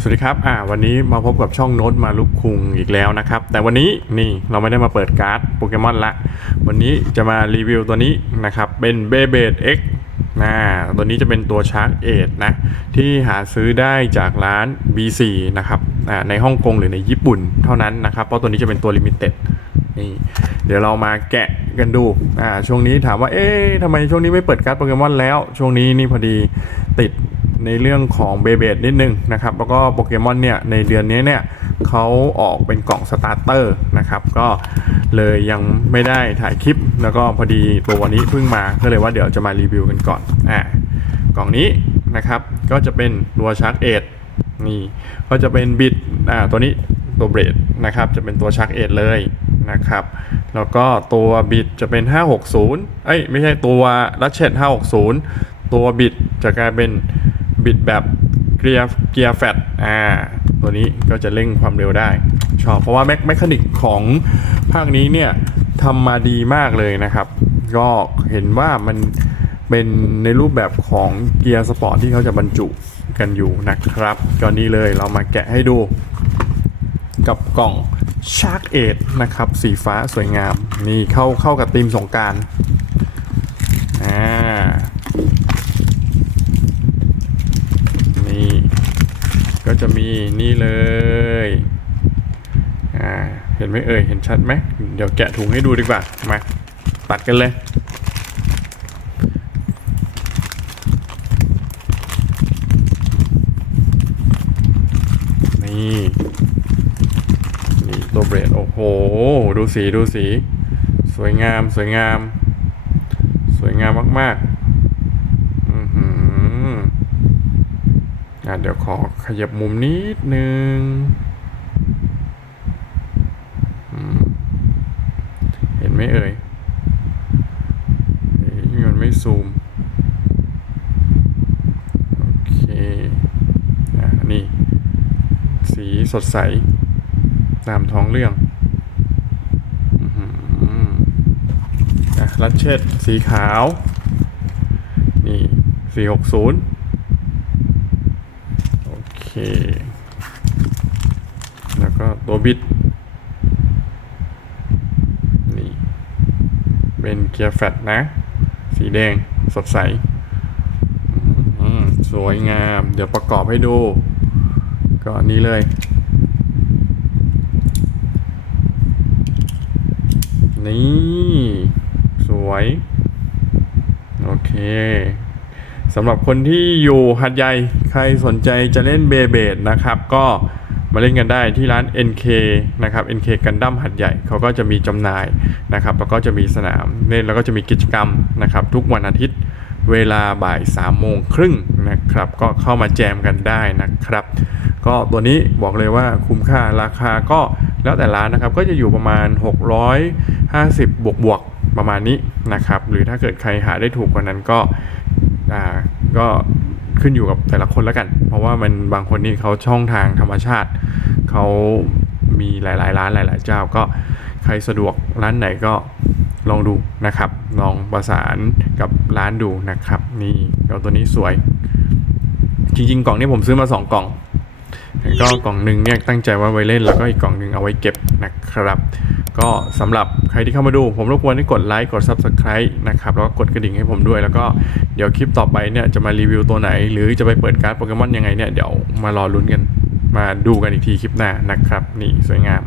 สวัสดีครับ อ่า วันนี้มาพบกับช่องโน้ตมาลุกคุงอีกแล้วนะครับ แต่วันนี้นี่เราไม่ได้มาเปิดการ์ดโปเกมอนละ วันนี้จะมารีวิวตัวนี้นะครับ เป็นเบเบด X นะตัวนี้จะเป็นตัวชาร์กเอทนะ ที่หาซื้อได้จากร้าน B4 นะครับอ่าในฮ่องกงหรือในญี่ปุ่นเท่านั้นนะครับ เพราะตัวนี้จะเป็นตัวลิมิเต็ดนี่เดี๋ยวเรามาแกะกันดู อ่า ช่วงนี้ถามว่า เอ๊ะทำไมช่วงนี้ไม่เปิดการ์ดโปเกมอนแล้ว ช่วงนี้นี่พอดีติด ในเรื่องของเบเบดนิดนึงนะครับ แล้วก็โปเกมอนเนี่ย ในเดือนนี้เนี่ยเขาออกเป็นกล่องสตาร์เตอร์นะครับ ก็เลยยังไม่ได้ถ่ายคลิป แล้วก็พอดีตัวนี้เพิ่งมา ก็เลยว่าเดี๋ยวจะมารีวิวกันก่อน อ่ากล่องนี้นะครับ ก็จะเป็นตัวชาร์กเอทนี่ ก็จะเป็นบิด อ่า ตัวนี้ตัวเบรดนะครับ จะเป็นตัวชาร์กเอทเลยนะครับ แล้วก็ตัวบิดจะเป็น 560 เอ้ย ไม่ใช่ตัวรัชเชต560 ตัวบิดจะกลายเป็น บิดแบบเกียร์เกียร์แฟตอ่าตัวนี้ก็จะเร่งความเร็วได้ ชอบเพราะว่าแมคแมคานิกของภาคนี้เนี่ยทำมาดีมากเลยนะครับ ก็เห็นว่ามันเป็นในรูปแบบของเกียร์สปอร์ตที่เขาจะบรรจุกันอยู่นะครับก็นี่เลยเรามาแกะให้ดู กับกล่อง Shark 8นะครับ สีฟ้าสวยงาม นี่เข้าเข้ากับธีมสงการอ่านี่ ก็จะมีนี่เลยอ่าเห็นไหมเอ่ยเห็นชัดไหมเดี๋ยวแกะถุงให้ดูดีกว่ามาตัดกันเลยนี่นี่ตัวเบรดโอ้โห ดูสีดูสี สวยงามสวยงาม สวยงามมาก ๆอือหือ อะเดี๋ยวขอขยับมุมนิดนึงเห็นไหมเอ่ยมันไม่ซูม โอเคอะนี่ สีสดใส ตามท้องเรื่องอื้อหืออะรัดเช็ดสีขาว นี่สี่หกศูนย์ เค แล้วก็ตัวบิด นี่ เป็นเกียร์แฟตนะ สีแดงสดใส สวยงาม เดี๋ยวประกอบให้ดู ก็นี้เลย นี่ สวย โอเค สำหรับคนที่อยู่หัดใหญ่ใครสนใจจะเล่นเบเบดนะครับ ก็มาเล่นกันได้ที่ร้าน NK นะครับ NK กันดั้มหัดใหญ่เขาก็จะมีจำหน่ายนะครับ แล้วก็จะมีสนามเล่นแล้วก็จะมีกิจกรรมนะครับ ทุกวันอาทิตย์เวลาบ่าย3ามโมงครึ่งนะครับ ก็เข้ามาแจมกันได้นะครับ ก็ตัวนี้บอกเลยว่าคุ้มค่าราคาก็แล้วแต่ร้านนะครับ ก็จะอยู่ประมาณ 650 บวกบวกประมาณนี้นะครับ หรือถ้าเกิดใครหาได้ถูกกว่านั้นก็ อ่าก็ขึ้นอยู่กับแต่ละคนแล้วกัน เพราะว่ามันบางคนนี่เขาช่องทางธรรมชาติ เขามีหลาย ๆ ร้านหลาย ๆ เจ้าก็ใครสะดวกร้านไหนก็ลองดูนะครับ ลองประสานกับร้านดูนะครับ นี่เดี๋ยวตัวนี้สวย จริง ๆ กล่องนี้ผมซื้อมา 2 กล่อง ก็กล่องหนึ่งเนี่ยตั้งใจว่าไว้เล่นแล้วก็อีกกล่องหนึ่งเอาไว้เก็บนะครับ ก็สำหรับใครที่เข้ามาดู ผมรบกวนให้กดไลค์กด Subscribe นะครับแล้วก็กดกระดิ่งให้ผมด้วย แล้วก็เดี๋ยวคลิปต่อไปเนี่ยจะมารีวิวตัวไหน หรือจะไปเปิดการ์ดโปเกมอนยังไงเนี่ยเดี๋ยวมารอลุ้นกันมาดูกันอีกทีคลิปหน้านะครับ นี่สวยงาม